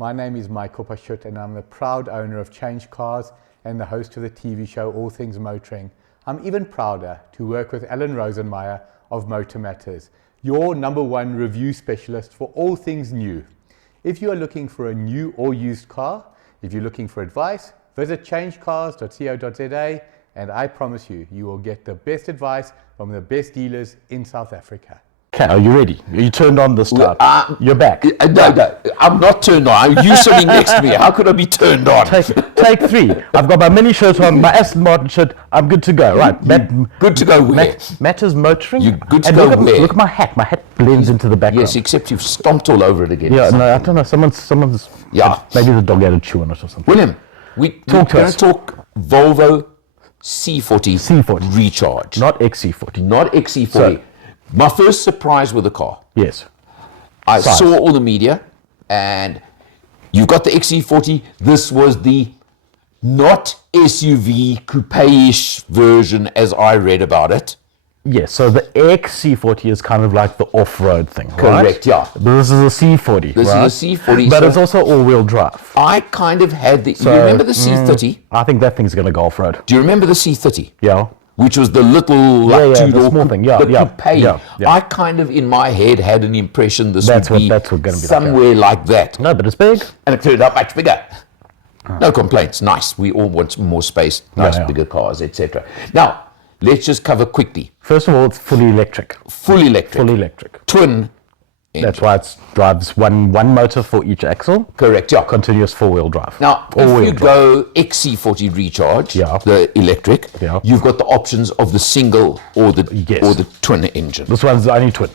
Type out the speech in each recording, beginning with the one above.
My name is Michael Pashut and I'm the proud owner of Change Cars and the host of the TV show All Things Motoring. I'm even prouder to work with Alan Rosenmeyer of Motor Matters, your #1 review specialist for all things new. If you are looking for a new or used car, if you're looking for advice, visit changecars.co.za and I promise you, you will get the best advice from the best dealers in South Africa. Okay, are you ready? You turned on this time. You're back. No, I'm not turned on. You sitting next to me. How could I be turned on? Take 3. I've got my mini shirt on, my Aston Martin shirt. I'm good to go. Right. Good to go where? Matters Motoring. You good to go where? Look at my hat. My hat blends into the background. Yes, except you've stomped all over it again. Yeah, no, I don't know. Someone's. Yeah. Maybe the dog had a chew on it or something. William, we're going to talk Volvo C40 Recharge. Not XC40. Not XC40. So, my first surprise with the car. Yes. I saw all the media and you've got the XC40. This was the not SUV coupe-ish version as I read about it. Yes, so the XC40 is kind of like the off-road thing, right? Correct, yeah. But this is a C40, This right? is a C40. But it's also all-wheel drive. I kind of had the... you remember the C30? I think that thing's going to go off-road. Do you remember the C30? Yeah. Which was the little the small thing, the coupe. I kind of in my head had an impression this would be somewhere like that. No, but it's big. And it turned out much bigger. No complaints, nice. We all want more space, nice bigger cars, etc. Now, let's just cover quickly. First of all, it's fully electric. Fully electric. Fully electric. Twin engine. That's why it drives one motor for each axle. Correct, yeah. Continuous four-wheel drive. Now, if you go XC40 Recharge, the electric, you've got the options of the single or the twin engine. This one's the only twin.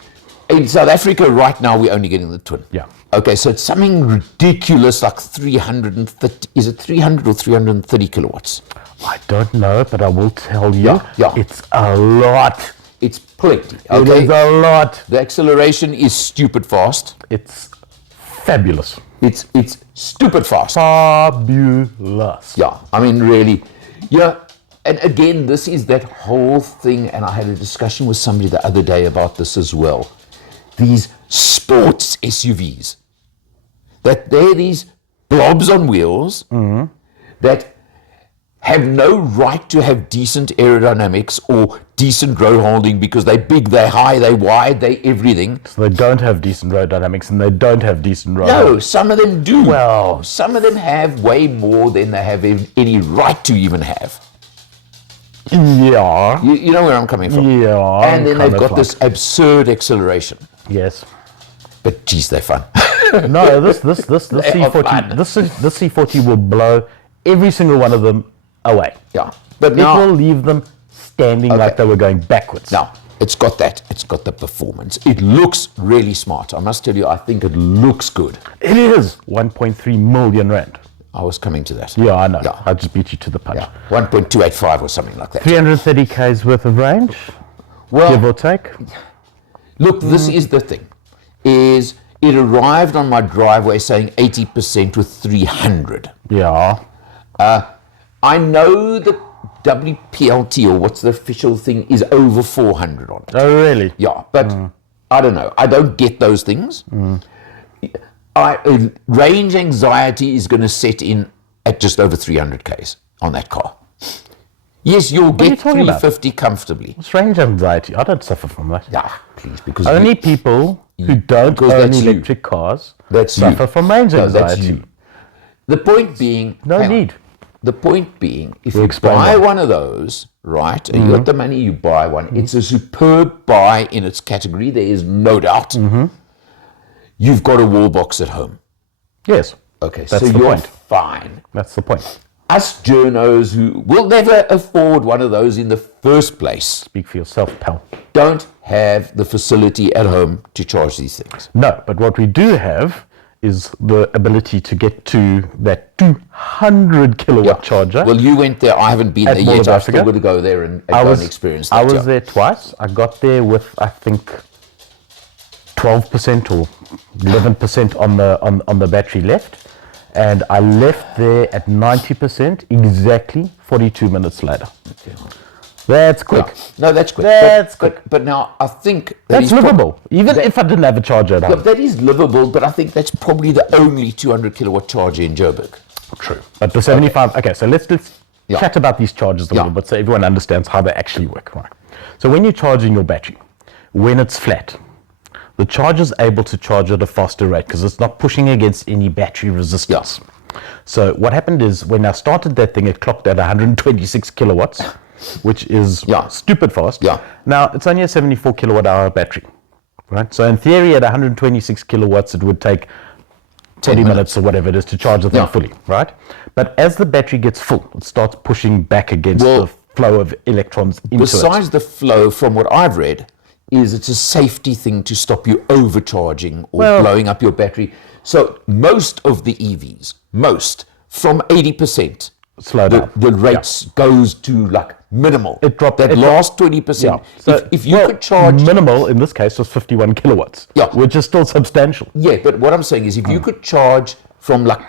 In South Africa right now, we're only getting the twin. Yeah. Okay, so it's something ridiculous like 330, is it 300 or 330 kilowatts? I don't know, but I will tell you, it's a lot. It's plenty. Okay? It is a lot. The acceleration is stupid fast. It's fabulous. It's stupid fast. Fabulous. Yeah, I mean really. Yeah, and again, this is that whole thing, and I had a discussion with somebody the other day about this as well. These sports SUVs, that they're these blobs on wheels that have no right to have decent aerodynamics or decent road holding because they're big, they're high, they're wide, they're everything. So they don't have decent road dynamics and they don't have decent road holding. No, some of them do. Well, some of them have way more than they have any right to even have. Yeah. You know where I'm coming from. Yeah. And then they've got this absurd acceleration. Yes. But geez, they're fun. No, this C40 will blow every single one of them away. Yeah. But it will leave them standing like they were going backwards. Now, it's got that. It's got the performance. It looks really smart. I must tell you, I think it looks good. It is 1.3 million rand. I was coming to that. Yeah, I know. Yeah. I just beat you to the punch. Yeah. 1.285 or something like that. 330 k's worth of range, give or take. Look, this is the thing. Is it arrived on my driveway saying 80% with 300. Yeah. I know the WPLT, or what's the official thing, is over 400 on it. Oh, really? Yeah, but I don't know. I don't get those things. Range anxiety is going to set in at just over 300 k's on that car. Yes, you'll get 350 comfortably. What's range anxiety? I don't suffer from that. Yeah, please, because only people who don't own electric cars suffer from range anxiety. That's you. The point being, the point being, if you buy one of those, right, and you got the money, you buy one. It's a superb buy in its category. There is no doubt. You've got a wall box at home. Yes. Okay, so you're fine. That's the point. Us journos who will never afford one of those in the first place. Speak for yourself, pal. Don't have the facility at home to charge these things. No, but what we do have is the ability to get to that 200 kilowatt charger. Well, you went there. I haven't been there yet. I've still got to go there and go and experience that. I was there twice. I got there with, I think, 12% or 11% on the battery left. And I left there at 90% exactly 42 minutes later. That's quick. No, that's quick. That's quick. But now I think That's livable. Even if I didn't have a charger at home. That is livable, but I think that's probably the only 200 kilowatt charger in Joburg. True. But the 75, okay, so let's chat about these chargers a little bit so everyone understands how they actually work. Right. So when you're charging your battery, when it's flat, the charger's able to charge at a faster rate because it's not pushing against any battery resistance. So what happened is when I started that thing, it clocked at 126 kilowatts, which is stupid fast. Now, it's only a 74 kilowatt hour battery, right? So in theory, at 126 kilowatts, it would take 20 minutes or whatever it is to charge the thing fully, right? But as the battery gets full, it starts pushing back against the flow of electrons into it. Besides the flow, from what I've read, is it's a safety thing to stop you overcharging or blowing up your battery. So most of the EVs, from 80%, slow down. The rates goes to like minimal. It dropped. That last 20%. So if you could charge minimal in this case was 51 kilowatts. Which is still substantial. Yeah, but what I'm saying is if you could charge from like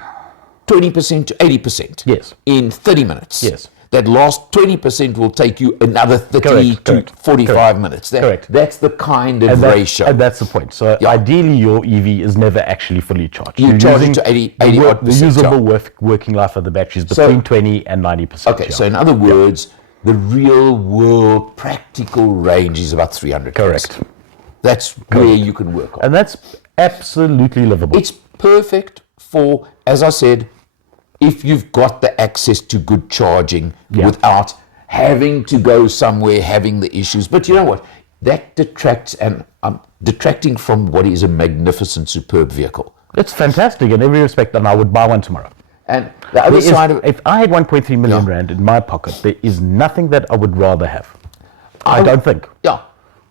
20% to 80% in 30 minutes. That last 20% will take you another 30 to 45 minutes. That's the kind of ratio. And that's the point. So ideally, your EV is never actually fully charged. You're charging to 80 odd the usable working life of the battery is between 20 and 90%. Okay, so in other words, the real world practical range is about 300. Correct. That's where you can work on. And that's absolutely livable. It's perfect for, as I said, if you've got the access to good charging without having to go somewhere, having the issues. But you know what? That detracts, and I'm detracting from what is a magnificent, superb vehicle. It's fantastic in every respect, and I would buy one tomorrow. And the other side of it, if I had 1.3 million rand in my pocket, there is nothing that I would rather have. I don't think.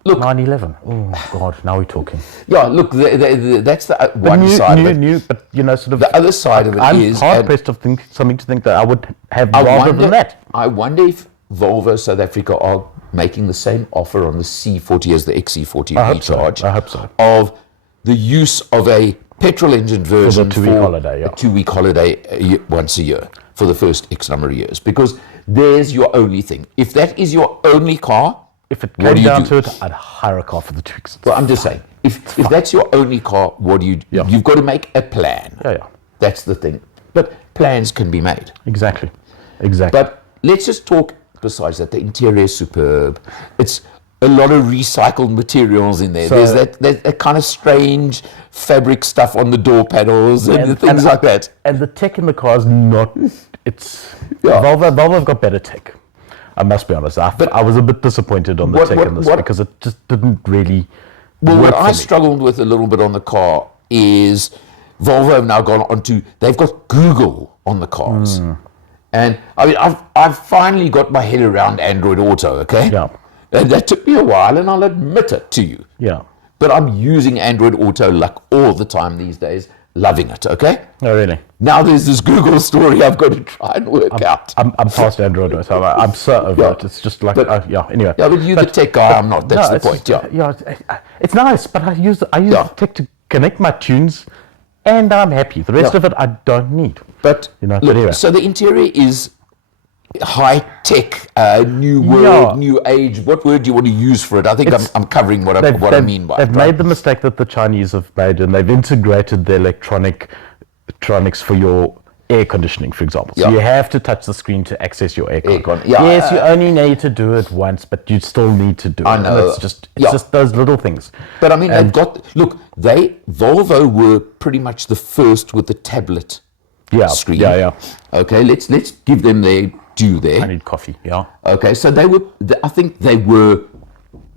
Look, 9/11. Oh God, now we're talking. Look, that's the one side of it. But you know, sort of the other side of it is. I'm hard pressed to think something that I would have rather than that. I wonder if Volvo South Africa are making the same offer on the C40 as the XC40 Recharge. I hope so. Of the use of a petrol engine version for a 2-week holiday once a year for the first X number of years, because there's your only thing. If that is your only car. If it came down to it, I'd hire a car for the 2 weeks. Well, I'm just saying, if that's your only car, what do you do? You've got to make a plan. That's the thing. But plans can be made. Exactly. But let's just talk, besides that, the interior is superb. It's a lot of recycled materials in there. There's that kind of strange fabric stuff on the door panels and things like that. And the tech in the car is not, Volvo have got better tech. I must be honest. I was a bit disappointed on the tech in this because it just didn't really work what for I me. struggled with a little bit on the car is Volvo have now gone on to, they've got Google on the cars. And I mean, I've finally got my head around Android Auto, okay? And that took me a while, and I'll admit it to you. But I'm using Android Auto like all the time these days. Loving it, okay? Oh, really? Now there's this Google story I've got to try and work out. I'm past Android, so I'm so over it. It's just like, anyway. Yeah, but you're the tech guy, I'm not. That's the point, It's nice, but I use tech to connect my tunes, and I'm happy. The rest of it, I don't need. But, anyway. So the interior is high-tech, new world, new age. What word do you want to use for it? I think I'm covering what I mean by it. They've made the mistake that the Chinese have made, and they've integrated the electronics for your air conditioning, for example. So you have to touch the screen to access your aircon. Yes, you only need to do it once, but you still need to do it. I know. It's just those little things. But I mean, Volvo were pretty much the first with the tablet screen. Okay, let's give them their due there. I need coffee. Okay, so I think they were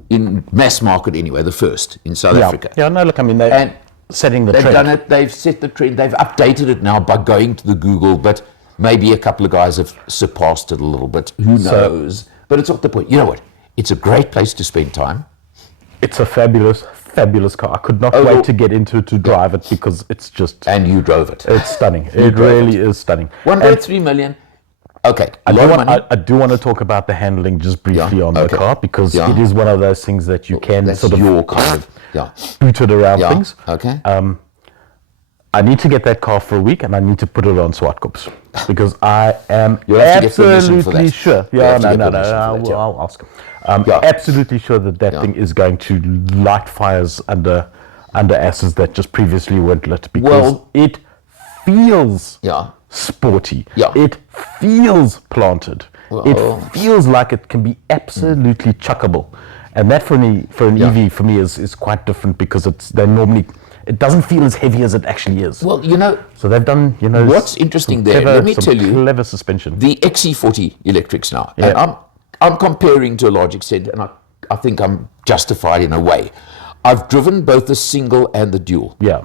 in mass market anyway, the first in South Africa. They're setting the trend. They've done it, they've set the trend, they've updated it now by going to the Google, but maybe a couple of guys have surpassed it a little bit. Who knows? But it's not the point. You know what? It's a great place to spend time. It's a fabulous car. I could not wait to get into it to drive it because it's just... And you drove it. It's stunning. It really is stunning. 1.3 million. Okay, I do want to talk about the handling just briefly on the car because it is one of those things that you can that's sort of your kind of boot it around things. Okay. I need to get that car for a week, and I need to put it on Swartkops because I am You have to get permission for absolutely that. sure. You Yeah, have to no, get no, permission for no. that, yeah. I'll ask. Absolutely sure that thing is going to light fires under asses that just previously weren't lit because it feels sporty. Yeah. It feels planted. It feels like it can be absolutely chuckable. And that for an EV for me is quite different because it doesn't feel as heavy as it actually is. Well, so they've done, what's interesting there, let me tell you, clever suspension. The XC40 electrics now, and I'm comparing to a large extent, and I think I'm justified in a way. I've driven both the single and the dual. Yeah.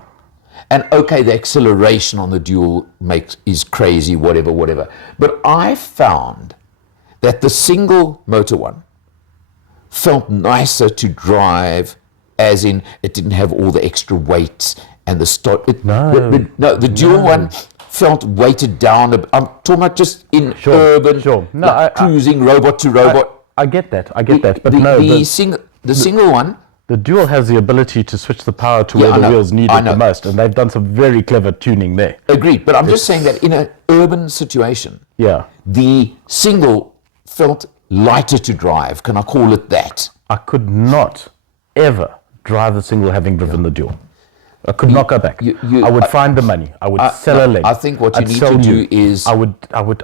And okay, the acceleration on the dual is crazy, whatever. But I found that the single motor one felt nicer to drive, as in it didn't have all the extra weight and the start. The dual one felt weighted down. I'm talking about just in urban cruising, robot to robot. I get that. But the single one. The dual has the ability to switch the power to where the wheels need it the most, and they've done some very clever tuning there. Agreed, but I'm just saying that in an urban situation, the single felt lighter to drive. Can I call it that? I could not ever drive the single having driven the dual. I could not go back. I would find the money. I would sell a leg. I think what you need to do is I would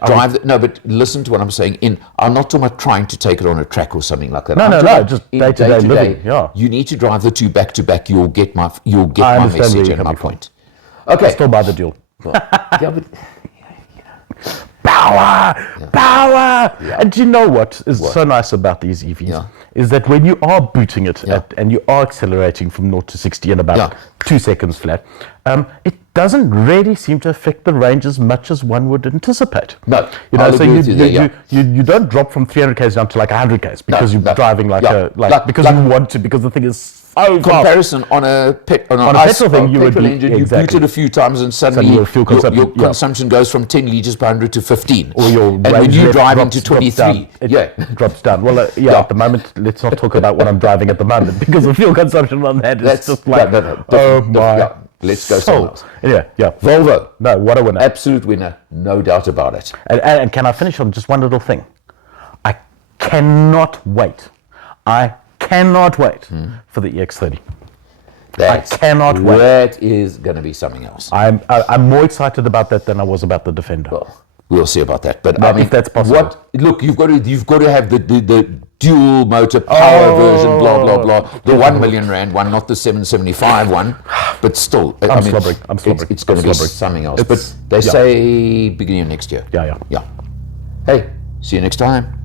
drive. But listen to what I'm saying. I'm not talking about trying to take it on a track or something like that. No, just day-to-day living. Yeah. You need to drive the two back to back. You'll get my message and my point. Okay. I still buy the dual. But power. And do you know what is so nice about these EVs? Is that when you are booting it and you are accelerating from 0 to 60 in about 2 seconds flat, it doesn't really seem to affect the range as much as one would anticipate. No, so you don't drop from 300 k's down to like 100 k's because you're driving because you want to, because the thing is so comparison on a petrol thing, you would engine, you boot it a few times and suddenly your consumption goes from 10 liters per 100 to 15. And when you drive into 23, it drops down. Well, at the moment, let's not talk about what I'm driving at the moment because the fuel consumption on that is just like, oh my. Let's go somewhere else. Volvo. No, what a winner. Absolute winner, no doubt about it. And can I finish on just one little thing? I cannot wait for the EX30. I cannot wait. That is going to be something else. I'm more excited about that than I was about the Defender. Well, we'll see about that. But I mean, if that's possible. Look, you've got to have the dual motor power version, blah blah blah. The 1 million rand one, not the 775 one. But still, I'm slobbering. It's going to be something else. But they say beginning of next year. Yeah. Hey, see you next time.